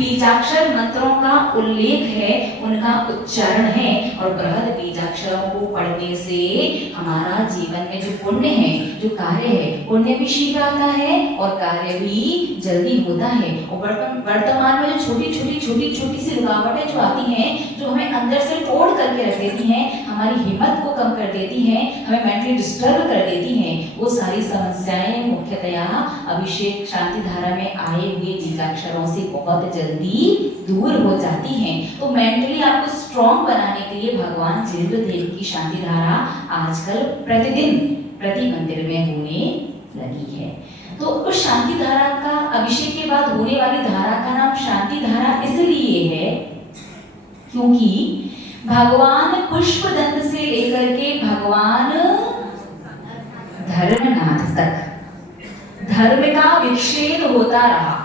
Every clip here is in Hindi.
बीजाक्षर मंत्रों का उल्लेख है, उनका उच्चारण है, और बृहद बीजाक्षरों को पढ़ने से हमारा जीवन में जो पुण्य है, जो कार्य है, पुण्य भी शीघ्र आता है और कार्य भी जल्दी होता है। और वर्तमान में जो छोटी छोटी सी रुकावटें जो आती हैं, जो हमें अंदर से तोड़ करके रख देती हैं, हमारी हिम्मत को कम कर देती हैं, हमें मेंटली डिस्टर्ब कर देती हैं, वो सारी समस्याएं मुख्यतया अभिषेक शांति धारा में आए हुए बीजाक्षरों से बहुत जल्दी दूर हो जाती हैं। तो मेंटली आपको स्ट्रॉन्ग बनाने के लिए भगवान जिनेंद्र देव की शांति धारा आजकल प्रतिदिन प्रति मंदिर में होने लगी है। तो उस शांति धारा का अभिषेक के बाद होने वाली धारा का नाम शांति धारा इसलिए है क्योंकि भगवान पुष्पदंत से लेकर के भगवान धर्मनाथ तक धर्म का विच्छेद होता रहा,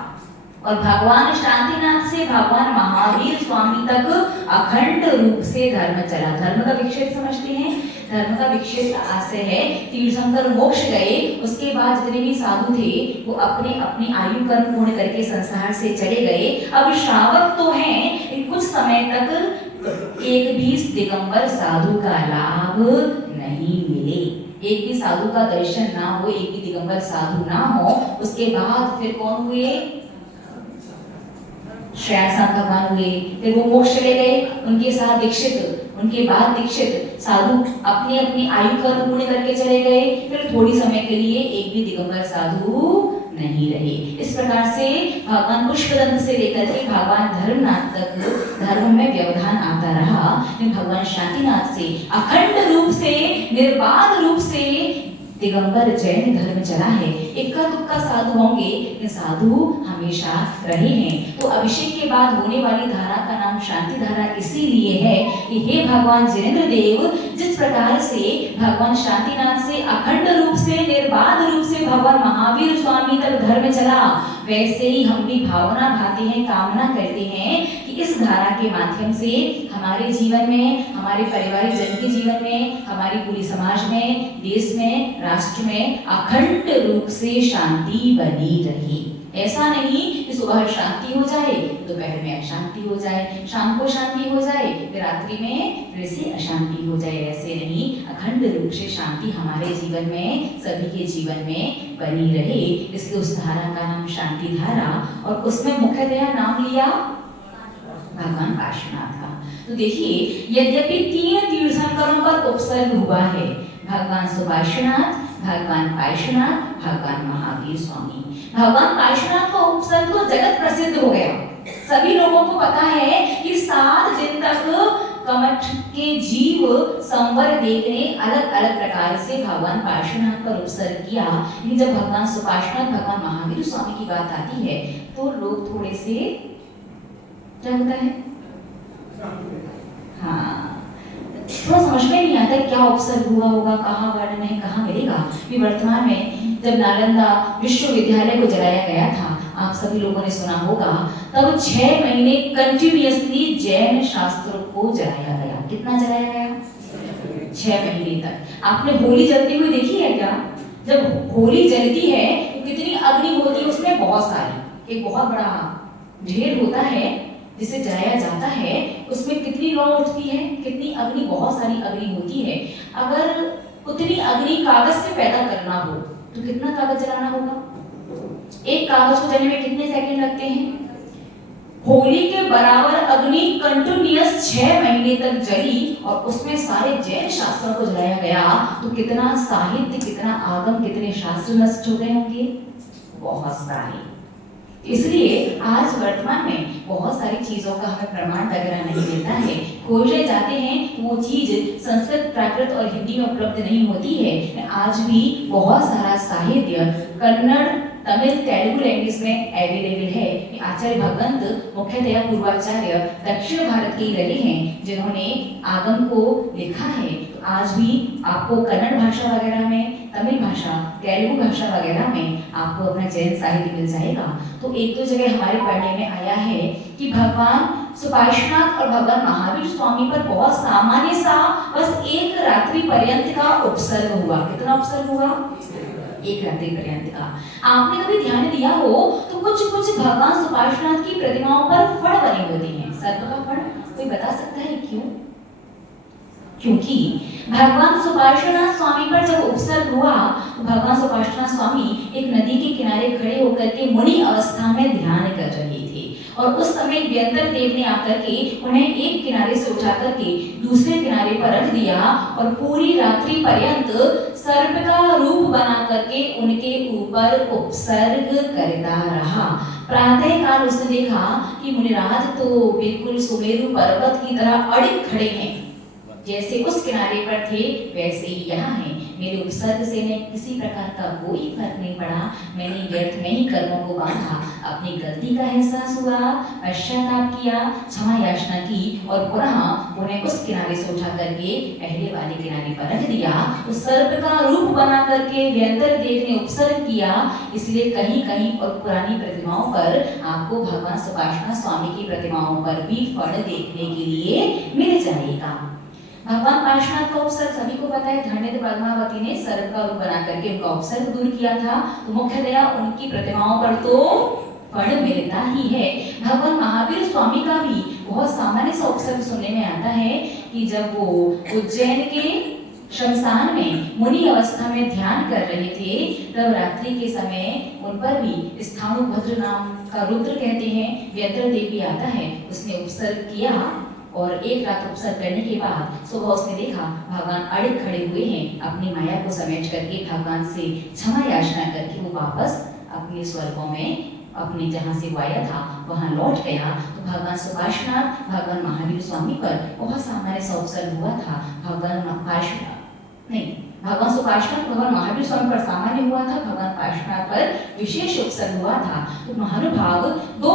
और भगवान शांतिनाथ से भगवान महावीर स्वामी तक अखंड रूप से धर्म चला। धर्म का विक्षेप समझते हैं? धर्म का विक्षेप का आशय है तीर्थंकर मोक्ष गए, उसके बाद जितने भी साधु थे वो अपने अपनी आयु कर्म पूर्ण करके संसार से चले गए। अब श्रावक तो हैं, कुछ समय तक एक भी दिगंबर साधु का लाभ नहीं मिले, एक भी साधु का दर्शन ना हो, एक भी दिगंबर साधु ना हो। उसके बाद फिर कौन हुए? श्रेयासन भगवान हुए, फिर वो मोक्ष चले गए, उनके साथ दीक्षित, उनके बाद दीक्षित साधु अपनी अपनी आयु कर्म पूर्ण करके चले गए, फिर थोड़ी समय के लिए एक भी दिगंबर साधु नहीं रहे। इस प्रकार से भगवान पुष्पदंत से लेकर के भगवान धर्मनाथ तक धर्म में व्यवधान आता रहा, लेकिन भगवान शांतिनाथ से अखंड रूप से निर्बाध रूप से दिगंबर जैन धर्म चला है। इक्का दुक्का साधु होंगे, लेकिन साधु हमेशा रहे हैं। तो अभिषेक के बाद होने वाली धारा का नाम शांति धारा इसीलिए है कि हे भगवान जिनेंद्र देव, जिस प्रकार से भगवान शांतिनाथ से अखंड रूप से निर्बाध रूप से भगवान महावीर स्वामी तक धर्म चला, वैसे ही हम भी भावना भाते हैं, कामना करते हैं कि इस धारा के माध्यम से हमारे जीवन में, हमारे पारिवारिक जन के जीवन में, हमारी पूरी समाज में, देश में, राष्ट्र में अखंड रूप से शांति बनी रही। ऐसा नहीं कि सुबह शांति हो जाए, दोपहर में अशांति हो जाए, शाम को शांति हो जाए, फिर रात्रि में फिर से अशांति हो जाए, ऐसे नहीं, अखंड रूप से शांति हमारे जीवन में, सभी के जीवन में बनी रहे। इसलिए उस धारा का नाम शांति धारा, और उसमें मुख्यतया नाम लिया भगवान पार्श्वनाथ का। तो देखिए, यद्यपि 3 तीर्थंकरों पर उपसर्ग हुआ है, भगवान सुपार्श्वनाथ, भगवान पार्श्वनाथ, भगवान महावीर स्वामी। भगवान पार्श्वनाथ का उपसर्ग तो जगत प्रसिद्ध हो गया, सभी लोगों को पता है कि 7 दिन तक कमठ के जीव संवर देखने अलग अलग प्रकार से भगवान पार्श्वनाथ पर उपसर्ग किया। लेकिन जब भगवान सुपार्श्वनाथ, भगवान महावीर स्वामी की बात आती है तो लोग थोड़े से क्या होता है, हाँ, थोड़ा समझ में नहीं आता क्या उपसर्ग हुआ होगा, कहाँ वर्णन है, कहाँ मिलेगा। भी वर्तमान में जब नालंदा विश्वविद्यालय को जलाया गया था, आप सभी लोगों ने सुना होगा, तब 6 महीने कंटिन्यूअसली जैन शास्त्रों को जलाया गया। कितना जलाया गया? 6 महीने तक। आपने होली जलती हुई देखी है क्या? जब होली जलती है तो कितनी अग्नि होती है उसमें? बहुत सारी, एक बहुत बड़ा ढेर होता है जिसे जलाया जाता है, उसमें कितनी लौ उठती है, कितनी अग्नि, बहुत सारी अग्नि होती है। अगर उतनी अग्नि कागज से पैदा करना हो तो कितना कागज जलाना होगा? एक कागज को जलने में कितने सेकंड लगते हैं? होली के बराबर अग्नि कंटिन्यूअस 6 महीने तक जली, और उसमें सारे जैन शास्त्रों को जलाया गया, तो कितना साहित्य, कितना आगम, कितने शास्त्र नष्ट हो गए होंगे? बहुत सारे। इसलिए आज वर्तमान में बहुत सारी चीजों का हमें प्रमाण वगैरह नहीं मिलता है, खोजे जाते हैं वो चीज संस्कृत, प्राकृत और हिंदी में उपलब्ध नहीं होती है। आज भी बहुत सारा साहित्य कन्नड़, तमिल, तेलुगु लैंग्वेज में अवेलेबल है। आचार्य भगवंत मुख्यतया पूर्वाचार्य दक्षिण भारत के ही रहे हैं जिन्होंने आगम को लिखा है। तो आज भी आपको कन्नड़ भाषा वगैरह में, तमिल भाषा, तेलुगु भाषा वगैरह में आपको अपना जैन साहित्य मिल जाएगा। तो एक दो जगह हमारे पढ़ने में आया है कि भगवान सुपार्श्वनाथ और भगवान महावीर स्वामी पर बहुत सामान्य सा बस 1 रात्रि पर्यंत का उपसर्ग हुआ। कितना उपसर्ग हुआ? एक रात्रि पर्यंत का। आपने कभी ध्यान दिया हो तो कुछ कुछ भगवान सुपार्श्वनाथ की प्रतिमाओं पर फड़ बने होते हैं, सर्प का फड़। कोई बता सकता है क्यों? क्योंकि भगवान सुपार्श्वनाथ स्वामी पर जब उपसर्ग हुआ तो भगवान सुपार्श्वनाथ स्वामी एक नदी के किनारे खड़े होकर के मुनि अवस्था में ध्यान कर रहे थे और उस समय व्यंतर देव ने आकर के उन्हें एक किनारे से उठा करके दूसरे किनारे पर रख दिया और पूरी रात्रि पर्यंत सर्प का रूप बना करके उनके ऊपर उपसर्ग करता रहा। प्रातः काल उसने देखा कि मुनिराज तो बिल्कुल सुमेरु पर्वत की तरह अड़िग खड़े हैं, जैसे उस किनारे पर थे वैसे ही यहाँ हैं। मेरे उपसर्ग से ने किसी प्रकार का कोई फर्क नहीं पड़ा, मैंने व्यर्थ में ही कर्मों को बांधा, अपनी गलती का एहसास हुआ, पश्चाताप किया, क्षमा याचना की और पुनः उन्हें उस किनारे से उठा करके पहले वाले किनारे पर रख दिया। उस सर्प का रूप बना करके व्यंतर देव ने उपसर्ग किया, इसलिए कहीं कहीं और पुरानी प्रतिमाओं पर आपको भगवान सुपार्श्वनाथ स्वामी की प्रतिमाओं पर भी फड़ देखने के लिए मिल जाएगा। भगवान पार्श्वनाथ का उपसर्ग सभी को पता है, धन्य पद्मावती ने सर्प का रूप बना करके उनका उपसर्ग दूर किया था, तो मुख्यतया उनकी प्रतिमाओं पर तो फड़ मिलता ही है। भगवान महावीर स्वामी का भी बहुत सामान्य सा उपसर्ग सुनने में आता है कि जब वो उज्जैन के शमशान में मुनि अवस्था में ध्यान कर रहे थे तब रात्रि के समय उन पर भी स्थाणुभद्र नाम का रुद्र कहते हैं व्यंतर देव भी आता है, उसने उपसर्ग किया और एक रात उपसर्ग करने के बाद सुबह उसने देखा भगवान अड़िग खड़े हुए हैं, अपनी माया को समेट करके भगवान से क्षमा याचना करके वो वापस अपने स्वर्गों में अपने जहाँ से वो आया था वहाँ लौट गया। तो भगवान सुपार्श्वनाथ भगवान महावीर स्वामी पर बहुत सामान्य सा उपसर्ग हुआ था। भगवान सुपार्श्वनाथ भगवान महावीर स्वामी पर सामान्य हुआ था, भगवान पार्श्वनाथ पर विशेष उपसर्ग हुआ था। तो महानुभाव दो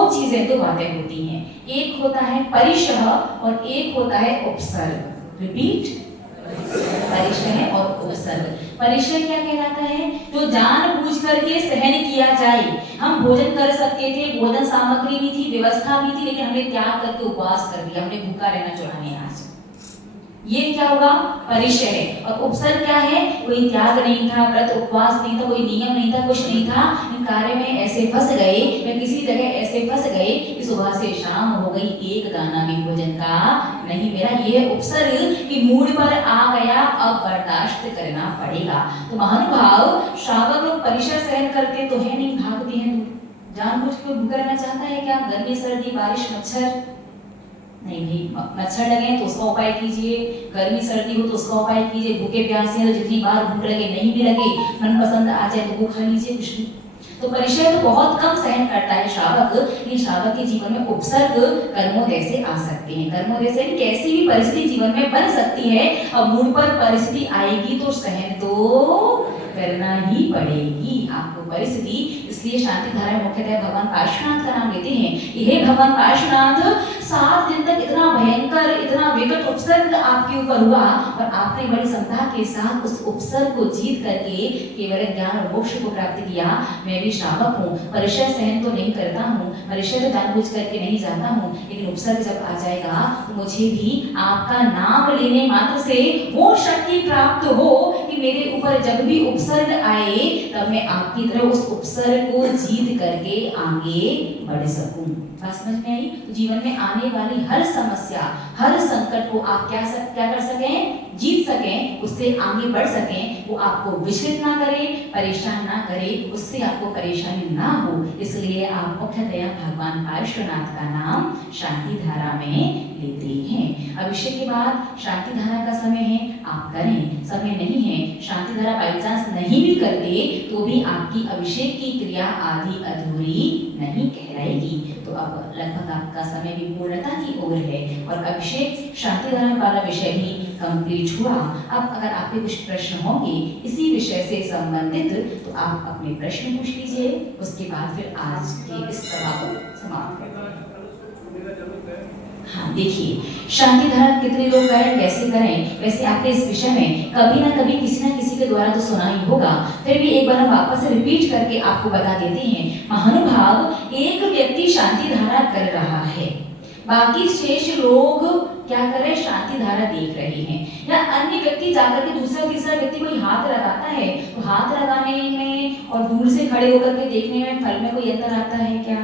बातें होती हैं, एक होता है परिशह और एक होता है उपसर्ग। रिपीट, परिशह और उपसर्ग। परिशह क्या कहलाता है? जो जानबूझ करके सहन किया जाए। हम भोजन कर सकते थे, भोजन सामग्री भी थी, व्यवस्था भी थी, लेकिन हमने त्याग करके उपवास कर दिया, हमने भूखा रहना चुनाने आज, ये क्या होगा? परिशय है। और उपसर्ग क्या है? कोई त्याग नहीं था, व्रत उपवास नहीं था, कोई नियम नहीं था, कुछ नहीं था, कार्य में ऐसे फंस गए या किसी जगह ऐसे फंस गए कि सुबह से शाम हो गई, एक दाना भी भोजन का नहीं मिला। ये उपसर्ग की मूड पर आ गया, अब बर्दाश्त करना पड़ेगा। तो महानुभाव श्रावक लोग परिशय सहन करते तो है नहीं, भागते हैं दूर। जानबूझ के भूखा रहना चाहता है क्या? गर्मी सर्दी बारिश मच्छर नहीं भाई, मच्छर लगे तो उसका उपाय कीजिए, गर्मी सर्दी हो तो उसका उपाय कीजिए, भूखे प्यासे हैं तो जितनी बार भूख लगे नहीं भी लगे, मन पसंद आ जाए तो वो खा लीजिए, कुछ भी। तो परिचय तो बहुत कम सहन करता है श्रावक, लेकिन श्रावक के जीवन में उपसर्ग कर्मोदय से आ सकते हैं। कर्मोदय से कैसी भी परिस्थिति जीवन में बन सकती है, अब मूड पर परिस्थिति आएगी तो सहन तो करना ही पड़ेगी आपको परिस्थिति। इसलिए शांति धारा में मुख्यतः भगवान पार्श्वनाथ का नाम लेते हैं। यह भगवान पार्श्वनाथ 7 दिन तक इतना भयंकर, इतना विकट उपसर्ग आपके ऊपर हुआ और आपने बड़ी समता के साथ उस उपसर्ग को जीत करके केवल ज्ञान और मोक्ष को प्राप्त किया। मैं भी श्रावक हूँ, परिचय सहन तो नहीं करता हूँ, परिचय तो जानबूझ करके नहीं जाता हूँ, लेकिन उपसर्ग जब आ जाएगा तो मुझे भी आपका नाम लेने मात्र से वो शक्ति प्राप्त हो कि मेरे ऊपर जब भी उपसर्ग आए तब मैं आपकी तरह उस उपसर्ग को जीत करके आगे बढ़ सकूं। बात समझ में आई? तो जीवन में आने वाली हर समस्या, हर संकट को आप क्या कर सकें? जीत सकें, उससे आगे बढ़ सकें, वो आपको विचलित ना करे, परेशान ना करे, उससे आपको परेशानी ना हो। इसलिए आप मुख्यतया भगवान पार्श्वनाथ का नाम शांति धारा में लेते हैं। अभिषेक के बाद शांति धारा का समय है, आप करें। समय नहीं है, शांति धारा बाई चांस नहीं भी करते तो भी आपकी अभिषेक की क्रिया आधी अधूरी नहीं कहलाएगी। तो अब लगभग आपका समय भी पूर्णता की ओर है और अभिषेक शांति धारा वाला विषय भी कंप्लीट हुआ। अब अगर आपके कुछ प्रश्न होंगे इसी विषय से संबंधित तो आप अपने प्रश्न पूछ लीजिए, उसके बाद फिर आज के इस सभा को समाप्त करते हैं। हाँ, देखिए शांति धारा कितने लोग करें, कैसे करें, वैसे आपके इस विषय में कभी ना कभी किसी ना किसी के द्वारा तो सुना ही होगा, फिर भी एक बार हम वापस से रिपीट करके आपको बता देते हैं। महानुभाव, एक व्यक्ति शांति धारा कर रहा है, बाकी शेष लोग क्या कर रहे हैं, शांति धारा देख रहे हैं। या अन्य व्यक्ति जाकर के दूसरा तीसरा व्यक्ति कोई हाथ लगाता है तो हाथ लगाने में और दूर से खड़े होकर के देखने में फल में कोई अंतर आता है क्या?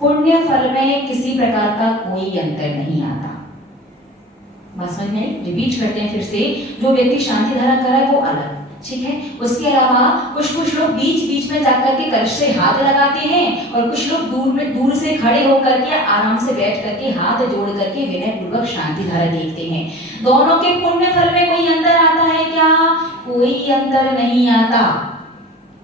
पुण्य फल में किसी प्रकार का कोई अंतर नहीं आता। बात समझ में? रिपीट करते हैं फिर से, जो व्यक्ति शांति धारा कर रहा है वो अलग, ठीक है। उसके अलावा कुछ लोग बीच बीच में जाकर के कलश से हाथ लगाते हैं और कुछ लोग दूर से खड़े होकर के आराम से बैठ करके हाथ जोड़ करके विनय पूर्वक शांति धारा देखते हैं। दोनों के पुण्य फल में कोई अंतर आता है क्या? कोई अंतर नहीं आता,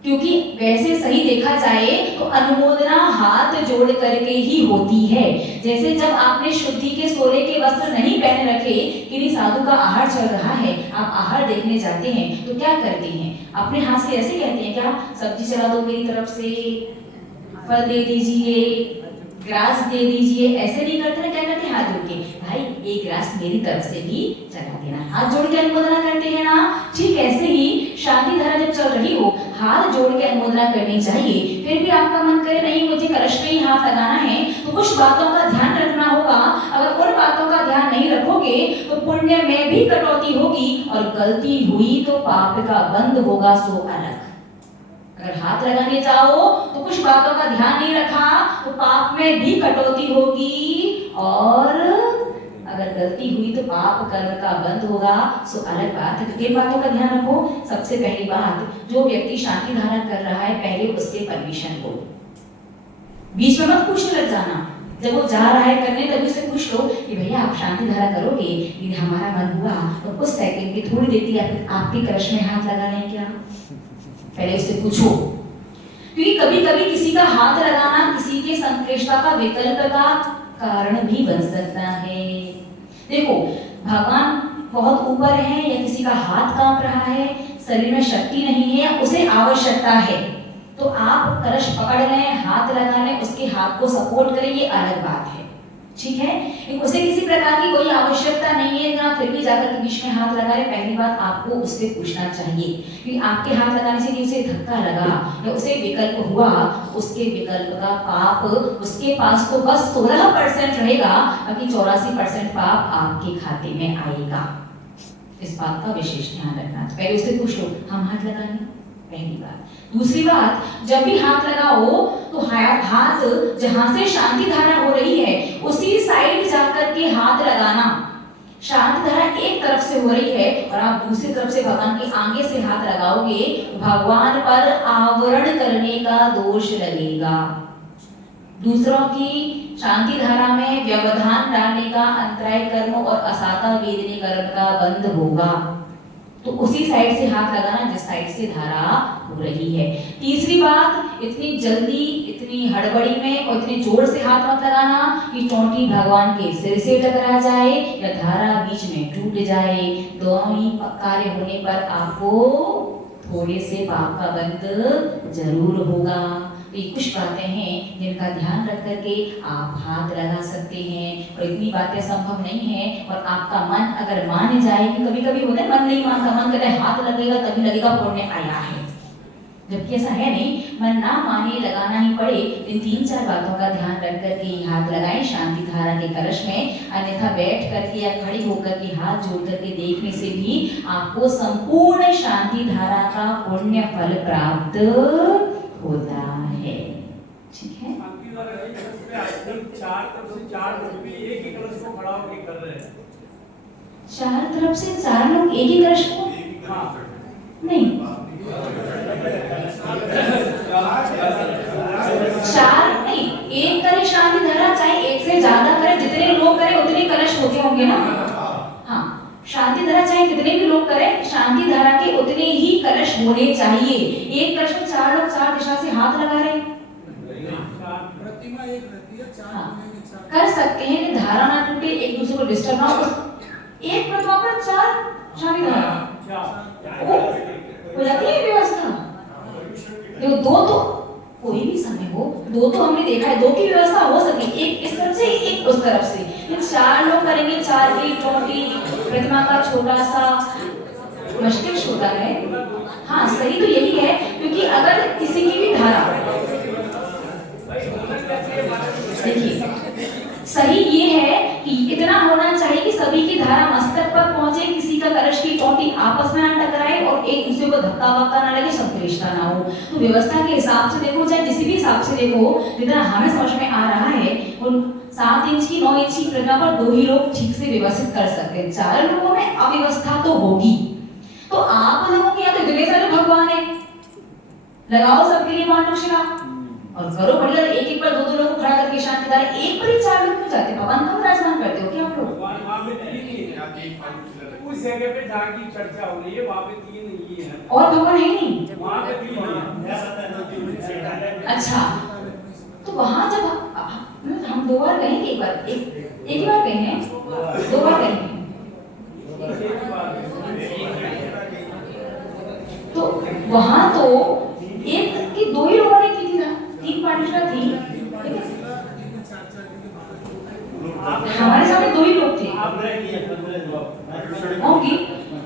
क्योंकि वैसे सही देखा जाए तो अनुमोदना हाथ जोड़ करके ही होती है। जैसे जब आपने शुद्धि के सोने के वस्त्र नहीं पहन रखे, किसी साधु का आहार चल रहा है, आप आहार देखने जाते हैं तो क्या करते हैं? अपने हाथ से ऐसे कहते हैं क्या, सब्जी चला दो मेरी तरफ से, फल दे दीजिए, ग्रास दे दीजिए, ऐसे नहीं करते ना। क्या करते हैं? हाथ जोड़ के, भाई एक ग्रास मेरी तरफ से भी चला देना, हाथ जोड़ के अनुमोदना करते हैं ना। ठीक ऐसे ही शांति धारा जब चल रही हो, हाथ जोड़ के अनुमोदना करनी चाहिए। फिर भी आपका मन करे नहीं मुझे कलश में ही हाथ लगाना है, तो कुछ बातों का ध्यान रखना होगा। अगर उन बातों का ध्यान नहीं रखोगे तो पुण्य में भी कटौती होगी और गलती हुई तो पाप का बंध होगा सो अलग। अगर हाथ लगाने जाओ तो कुछ बातों का ध्यान नहीं रखा तो पाप में भी कटौती होगी, और अगर गलती हुई तो पाप कर्म का बंध होगा सो अलग बात है। तो किन बातों का ध्यान रखो? सबसे पहली बात, जो व्यक्ति शांति धारा कर रहा है पहले उससे परमिशन लो, बीच में मत पूछने लग जाना। जब वो जा रहा है करने तभी उससे पूछ लो कि भैया आप शांति धारा करोगे? यदि हमारा मन हुआ तो कुछ सेकंड की थोड़ी देर के लिए आपके कलश में हाथ लगा लें क्या? पहले उससे पूछो, क्योंकि कभी कभी किसी का हाथ लगाना किसी के संश्लेषता का विकल्प का कारण भी बन सकता है। देखो, भगवान बहुत ऊपर है या किसी का हाथ कांप रहा है, शरीर में शक्ति नहीं है, उसे आवश्यकता है, तो आप कलश पकड़ लें, हाथ लगा लें, उसके हाथ को सपोर्ट करें, ये अलग बात है, ठीक है। उसे किसी प्रकार की कोई आवश्यकता नहीं है ना, फिर भी जाकर के बीच में हाथ लगा रहे। पहली बात आपको उससे पूछना चाहिए कि आपके हाथ लगाने से उसे धक्का लगा या उसे विकल्प हुआ, उसके विकल्प का पाप उसके पास तो बस 16% रहेगा, बाकी 84% पाप आपके खाते में आएगा। इस बात का विशेष ध्यान रखना। पहले उससे पूछ लो हम हाथ लगा लें, पहली बात। दूसरी बात, जब भी हाथ लगाओ तो हाथ जहां से शांति धारा हो रही है उसी साइड जाकर के हाथ लगाना। शांति धारा एक तरफ से हो रही है और आप दूसरी तरफ से भगवान के आगे से हाथ लगाओगे, भगवान पर आवरण करने का दोष लगेगा। दूसरों की शांति धारा में व्यवधान डालने का, अंतराय कर्म और असाता वेदनी कर्म का बंध होगा। तो उसी साइड से हाथ लगाना जिस साइड से धारा हो रही है। तीसरी बात, इतनी जल्दी, इतनी हड़बड़ी में और इतने जोर से हाथ मत लगाना कि चोटी भगवान के सिर से टकरा जाए या धारा बीच में टूट जाए। दोनों ही कार्य होने पर आपको थोड़े से पाप का बंध जरूर होगा। तो ये कुछ बातें हैं जिनका ध्यान रख करके आप हाथ लगा सकते हैं, और इतनी बातें संभव नहीं है। और आपका मन अगर मान जाए, कि कभी कभी होता है मन नहीं मानता, मन कहता है हाथ लगेगा तभी लगेगा पुण्य आया है, जबकि ऐसा है नहीं। मन ना माने, लगाना ही पड़े। इन 3-4 बातों का ध्यान रख करके हाथ लगाएं शांति धारा के कलश में। अन्यथा बैठ करके या खड़े होकर के हाथ जोड़ करके देखने से भी आपको संपूर्ण शांति धारा का पुण्य फल प्राप्त होता है, ठीक है। चार तरफ से 4 लोग भी एक ही कलश को खड़ा होकर कर रहे हैं। 4 तरफ से 4 लोग एक ही कलश को? नहीं, 4 नहीं, एक करे शांति धारा, चाहे एक से ज्यादा करे, जितने लोग करे उतने कलश होते होंगे ना। हाँ, शांति धारा चाहे कितने भी लोग करें, शांति धारा के उतने ही कलश होने चाहिए। एक कलश में 4 लोग 4 दिशा से हाथ लगा रहे, प्रतिमा एक रहती है, 4 हाँ, कर सकते हैं कि धारा ना टूटे, एक दूसरे को डिस्टर्ब ना हो। एक प्रतिमा पर 4 शांति धारा हो जाती है व्यवस्था। देखो, 2 तो कोई भी समय हो, 2 तो हमने देखा है, 2 की व्यवस्था हो सके, एक इस तरफ से एक उस तरफ से। इन 4 लोग करेंगे, 4 की चोटी प्रतिमा का छोटा सा मस्तिष्क होता है। हाँ, सही तो यही है, क्योंकि अगर किसी की भी धारा, देखिए सही ये है कि इतना होना चाहिए कि सभी की धारा मस्तक पर पहुंचे, किसी का कलश की चोटी आपस में ना टकराए और एक दूसरे को धक्का वक्का ना लगे, संक्लेशता ना हो। तो व्यवस्था के हिसाब से देखो, चाहे किसी भी हिसाब से देखो, जितना हमें समझ में आ रहा है उन 7 इंच की 9 इंच की प्रतिमा पर 2 ही लोग ठीक से व्यवस्थित कर सकते हैं, 4 लोगों में अव्यवस्था तो होगी। तो आप लोगों के यहाँ तो इतने सारे भगवान है, लगाओ सबके लिए मांडव शिला और करो बढ़िया, एक पर 2 लोगों को खड़ा करके शांति धारा, एक पर ही 4 लोग क्यों जाते? भगवान कब विराजमान करते हो क्या आप लोग? वहाँ पे 3 ही है, उस जगह पे जहाँ की चर्चा हो रही है वहाँ पे 3 ही है, और भगवान है नहीं वहाँ पे 3 है। अच्छा, तो वहां जब हम 2 बार गए कि एक ही बार गए हैं, 2 बार गए हैं, तो वहां तो एक की 2 ही लोगों ने की थी ना, 3 पार्टिशनर थी, हमारे सामने 2 ही लोग थे होंगी।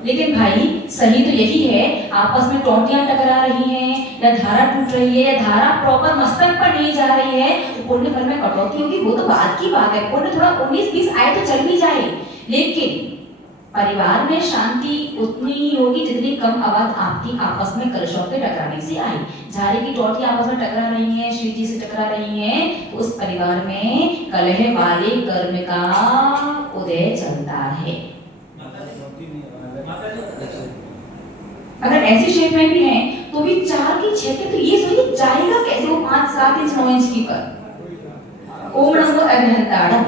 लेकिन भाई सही तो यही है, आपस में टोंटियां टकरा रही हैं या धारा टूट रही है या धारा प्रॉपर मस्तक पर नहीं जा रही है, तो पुण्य फल में कटौती होगी, वो तो बात की बात है। पुण्य थोड़ा 19-20 आए तो चल भी जाए, लेकिन परिवार में शांति उतनी ही होगी जितनी कम आवाज आपकी आपस में कलशों के टकराने से आई। झाड़ी की टोटी आपस में टकरा रही है, श्री जी से टकरा रही है, तो उस परिवार में कलह वाले कर्म का उदय चलता है। अगर ऐसी शेप में भी है तो भी 4 की 6 के, तो ये सोचिए जाएगा कैसे वो 5, 7 इंच 9 इंच की पर। ओम नमो अभ्यंताड़म,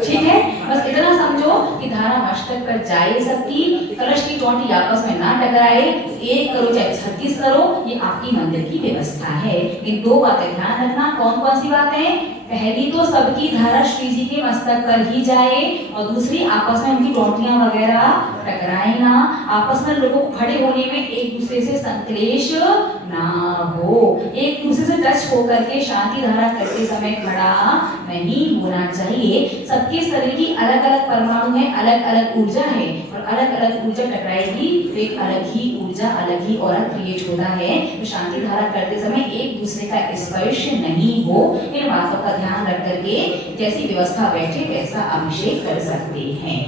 ठीक है, बस इतना समझो कि धारा मस्तक पर जाए सबकी, कलश की चोटी आपस में ना टकराए, 1 करो चाहे 36 करो, ये आपकी मंदिर की व्यवस्था है। इन 2 बातें ध्यान रखना। कौन कौन सी बातें? पहली तो सबकी धारा श्री जी के मस्तक पर ही जाए, और दूसरी आपस में उनकी टोटियां वगैरह टकराए ना, आपस में लोगों को खड़े होने में एक दूसरे से संक्लेश ना हो, एक दूसरे से टच होकर के शांति धारा करते समय खड़ा नहीं होना चाहिए। सबके शरीर की अलग अलग परमाणु है, अलग अलग ऊर्जा है, और अलग अलग ऊर्जा टकराएगी तो एक अलग ही ऊर्जा, अलग ही और क्रिएट होता है। तो शांति धारा करते समय एक दूसरे का स्पर्श नहीं हो, इन बातों का ध्यान रख करके जैसी व्यवस्था बैठे वैसा अभिषेक कर सकते हैं।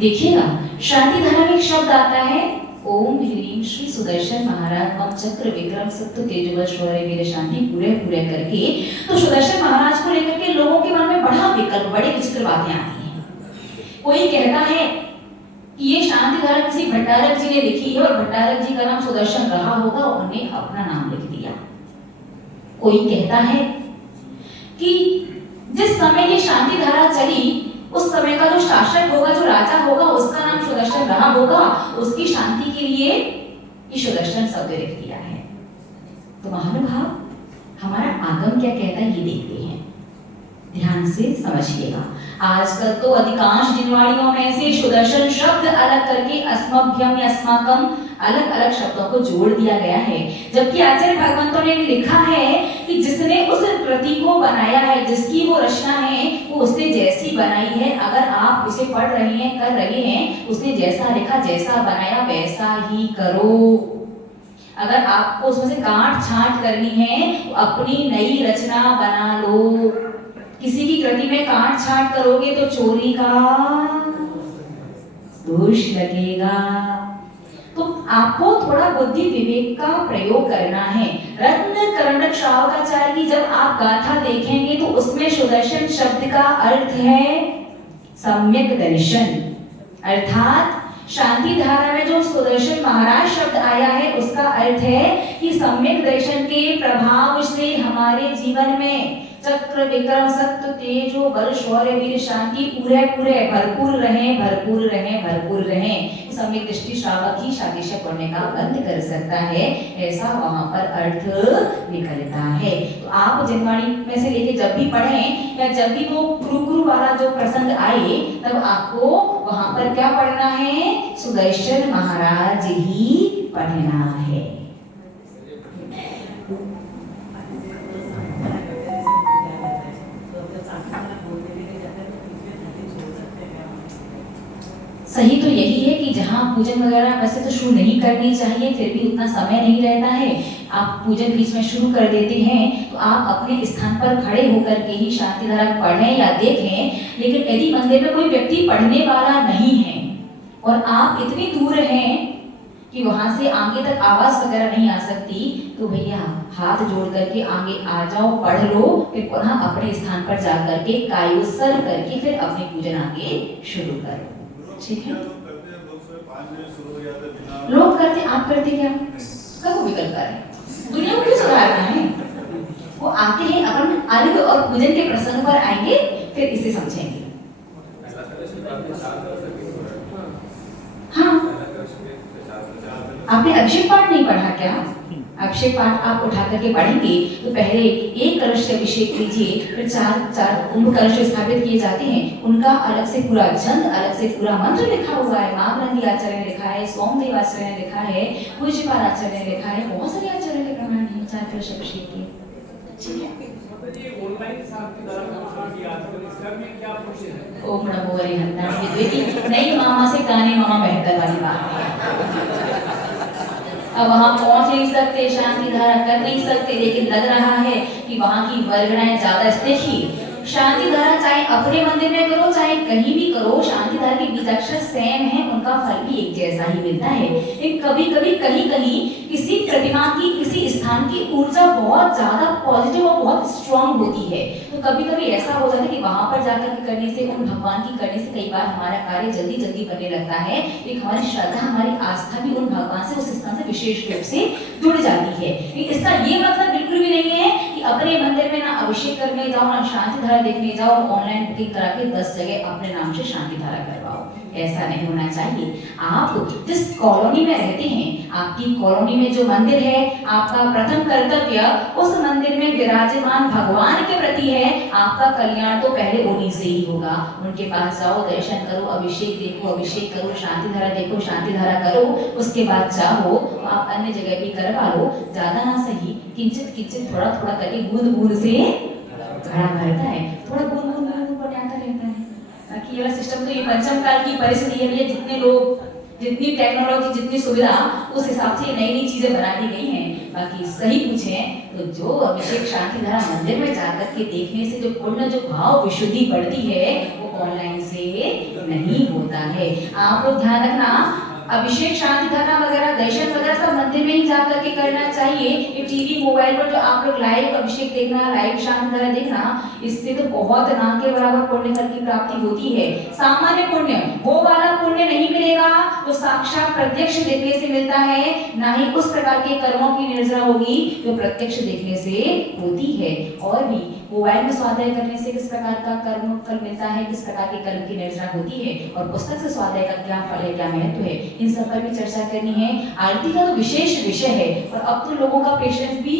देखिएगा शांति धारा में एक शब्द आता है, ओम ह्रीम श्री सुदर्शन महाराज मम चक्र विक्रम सत्य तेजोबल शौर्य वीर शांति पूरे पूरे करके। तो सुदर्शन महाराज को लेकर के लोगों के मन में बड़ा विकल्प, बड़े विचित्र बातें आती हैं। कोई कहता है कि ये शांति धारा किसी भट्टारक जी ने लिखी है और भट्टारक जी का नाम सुदर्शन रहा होगा, उन्होंने अपना नाम लिख दिया। कोई कहता है कि जिस समय ये शांति धारा चली उस समय का जो शासक होगा, जो राजा होगा, उसका नाम सुदर्शन रहा होगा, उसकी शांति के लिए ये सुदर्शन शब्द लिख दिया है। तो महानुभाव हमारा आगम क्या कहता है ये देखते हैं, ध्यान से समझिएगा। आजकल तो अधिकांश जिनवाड़ियों में से सुदर्शन शब्द अलग करके अस्मभ्यम या अस्माकम अलग अलग शब्दों को जोड़ दिया गया है, जबकि आचार्य भगवंतों ने लिखा है कि जिसने उस कृति को बनाया है, जिसकी वो रचना है, वो उसने जैसी बनाई है, अगर आप उसे पढ़ रहे हैं, कर रहे हैं, उसने जैसा लिखा, जैसा बनाया वैसा ही करो। अगर आपको उसमें से काट छांट करनी है तो अपनी नई रचना बना लो। किसी की कृति में काट छांट करोगे तो चोरी का दोष लगेगा। तो आपको थोड़ा बुद्धि विवेक का प्रयोग करना है। रत्न कर्णक श्रावकाचार्य की जब आप गाथा देखेंगे तो उसमें सुदर्शन शब्द का अर्थ है सम्यक दर्शन, अर्थात शांति धारा में जो सुदर्शन महाराज शब्द आया है उसका अर्थ है कि सम्यक दर्शन के प्रभाव से हमारे जीवन में चक्र विक्रम सत्य तेजो बल शौर्य वीर शांति पूरे पूरे भरपूर रहे, भरपूर रहे, भरपूर रहे। सम्यक दृष्टि श्रावक ही शादिशक बनने का बंद कर सकता है, ऐसा वहां पर अर्थ निकलता है। तो आप जनवाणी में से लेके जब भी पढ़ें या जब भी वो गुरु वाला जो प्रसंग आए तब आपको वहां पर क्या पढ़ना है? सुदर्शन महाराज ही पढ़ना है। सही तो यही है कि जहां यहाँ पूजन वगैरह वैसे तो शुरू नहीं करनी चाहिए, फिर भी उतना समय नहीं रहता है। आप पूजन बीच में शुरू कर देते हैं तो आप अपने स्थान पर खड़े होकर के ही शांति धारा पढ़ें या देखें। लेकिन यदि मंदिर में कोई व्यक्ति पढ़ने वाला नहीं है और आप इतनी दूर हैं कि वहां से आगे तक आवाज वगैरह नहीं आ सकती, तो भैया हाथ जोड़ करके आगे आ जाओ, पढ़ लो, फिर पुनः अपने स्थान पर जा करके कायोत्सर्ग करके फिर अपनी पूजन आगे शुरू करो। ठीक है, लोग करते, आप करते क्या? कब विकल्प करें? दुनिया को क्यों सुधारना है? वो आते हैं, अपन अर्घ और पूजन के प्रसंग पर आएंगे, फिर इसे समझेंगे। हाँ, आपने अभिषेक पाठ नहीं पढ़ा क्या? अभिषेक पाठ आप उठा करके पढ़ेंगे तो पहले एक कलश से अभिषेक कीजिए, फिर चार कुंभ कलश स्थापित किए जाते हैं, उनका अलग से पूरा छंद, अलग से पूरा मंत्र लिखा हुआ है। मामनंदी आचार्य ने लिखा है, सोमदेव आचार्य ने लिखा है, पूज्यपाद आचार्य ने लिखा है, बहुत सारे आचार्य के प्रमाण हैं 4 कलश अभिषेक के। ठीक है, ये ऑनलाइन शांति धारा घोषणा की आजकल इसका में क्या प्रोसेस है? ओम नमो हरिहंता ये नई मामा से काने मामा बेहतर वाली बात है। अब वहां पहुंच नहीं सकते, शांति धारा कर नहीं सकते, लेकिन लग रहा है कि वहां की वर्गणाएं ज्यादा। देखिए, शांति धारा चाहे अपने मंदिर में करो चाहे कहीं भी करो, शांति धारा के बीजाक्षर सेम है, उनका फल भी एक जैसा ही मिलता है। लेकिन कभी कभी कहीं किसी प्रतिमा की, किसी स्थान की ऊर्जा बहुत ज्यादा पॉजिटिव और बहुत स्ट्रांग होती है, तो कभी कभी ऐसा हो जाता है कि वहां पर जाकर के करने से, उन भगवान की करने से कई बार हमारा कार्य जल्दी जल्दी बनने लगता है। एक हमारी श्रद्धा, हमारी आस्था भी उन भगवान से, उस स्थान से विशेष रूप से जुड़ जाती है। इसका ये मतलब बिल्कुल भी नहीं है कि अपने मंदिर में ना अभिषेक करने जाओ, ना शांति धारा देखने जाओ, ऑनलाइन बुकिंग करा के 10 जगह अपने नाम से शांति धारा करवाओ। ऐसा नहीं होना चाहिए। आप जिस कॉलोनी में रहते हैं, आपकी कॉलोनी में जो मंदिर है, आपका प्रथम कर्तव्य उस मंदिर में विराजमान भगवान के प्रति है। आपका कल्याण तो पहले उन्हीं से ही होगा। उनके पास जाओ, दर्शन करो, अभिषेक देखो, अभिषेक करो, शांति धारा देखो, शांति धारा करो, उसके बाद चाहो तो आप अन्य जगह भी करवा लो। ज्यादा ना सही, किंचित किंचित थोड़ा थोड़ा करके बूंद बूंद से घड़ा भरता है, थोड़ा बूंद बूंद ऊपर आता रहता है। बाकी ये वाला सिस्टम तो ये पंचम काल की परिस्थिति है भैया, जितने लोग, जितनी टेक्नोलॉजी, जितनी सुविधा, उस हिसाब से नई नई चीजें बना दी गई हैं। बाकी सही पूछें तो जो अभिषेक शांति धारा मंदिर में जाकर के देखने से जो पुण्य, जो भाव विशुद्धि बढ़ती है, वो ऑनलाइन से नहीं होता है। आप लोग ध्यान रखना, अभिषेक शांति धारा वगैरह दर्शन वगैरह सब मंदिर में ही जाकर के करना चाहिए। ये टीवी मोबाइल पर जो आप लोग लाइव अभिषेक देखना, लाइव शांति धारा देखना, इससे तो बहुत ना के बराबर पुण्य फल की प्राप्ति होती है। सामान्य पुण्य, वो वाला पुण्य नहीं मिलेगा तो साक्षात प्रत्यक्ष देखने से मिलता है, ना ही उस प्रकार के कर्मों की निर्जरा होगी जो प्रत्यक्ष देखने से होती है। और भी मोबाइल में स्वाध्याय करने से किस प्रकार का कर्म फल मिलता है, किस प्रकार के कर्म की निर्जरा होती है, और पुस्तक से स्वाध्याय का क्या फल है, क्या महत्व है, इन सब पर भी चर्चा करनी है। आरती का तो विशेष विषय है, और अब तो लोगों का पेशेंस भी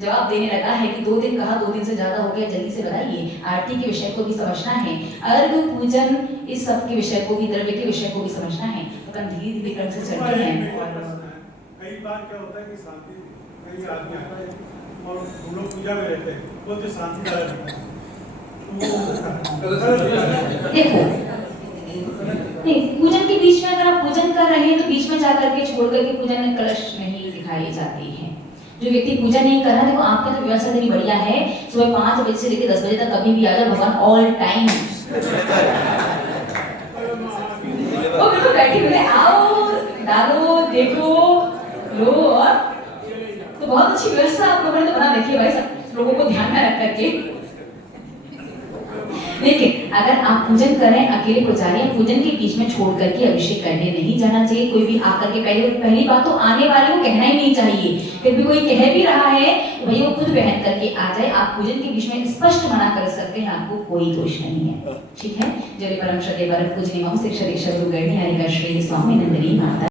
जवाब देने लगा है कि 2 दिन कहा, 2 दिन से ज्यादा हो गया, जल्दी से बताइए। आरती के विषय को भी समझना है, अर्घ पूजन इस सब के विषय को भी, द्रव्य के विषय को भी समझना है। अपन धीरे धीरे क्रम से चलते हैं। कई बार क्या होता है कि शांति, कई आदमी आता है और हम लोग पूजा में रहते हैं, वो तो शांति धारा देखते हैं। देखो, नहीं, पूजन के बीच में अगर आप पूजन कर रहे हैं तो बीच में जाकर के छोड़ करके पूजन में कलश नहीं दिखाई जाती है। जो व्यक्ति पूजा नहीं कर रहा है, देखो आपका तो व्यवस्था इतनी बढ़िया है, सुबह 5 बजे से लेकर 10 बजे तक कभी भी आ जाओ, भगवान ऑल टाइम वो बिल्कुल बैठे हुए, आओ डालो, देखो लो, और तो बहुत अच्छी व्यवस्था आप लोगों ने तो बना रखी है भाई, सब लोगों को ध्यान में रख करके। लेकिन अगर आप पूजन कर रहे हैं, अकेले पुजारी हैं, पूजन के बीच में छोड़ करके अभिषेक करने नहीं जाना चाहिए। कोई भी आकर के पहली बात तो आने वाले को कहना ही नहीं चाहिए। फिर भी कोई कह भी रहा है तो भैया वो खुद पहन करके आ जाए। आप पूजन के बीच में स्पष्ट मना कर सकते हैं, आपको कोई दोष नहीं है। ठीक है, जय परम श्रद्धेय परम पूजनीय मम शिक्षक गुरुगणि हरिका श्री स्वामी नंदिनी माता।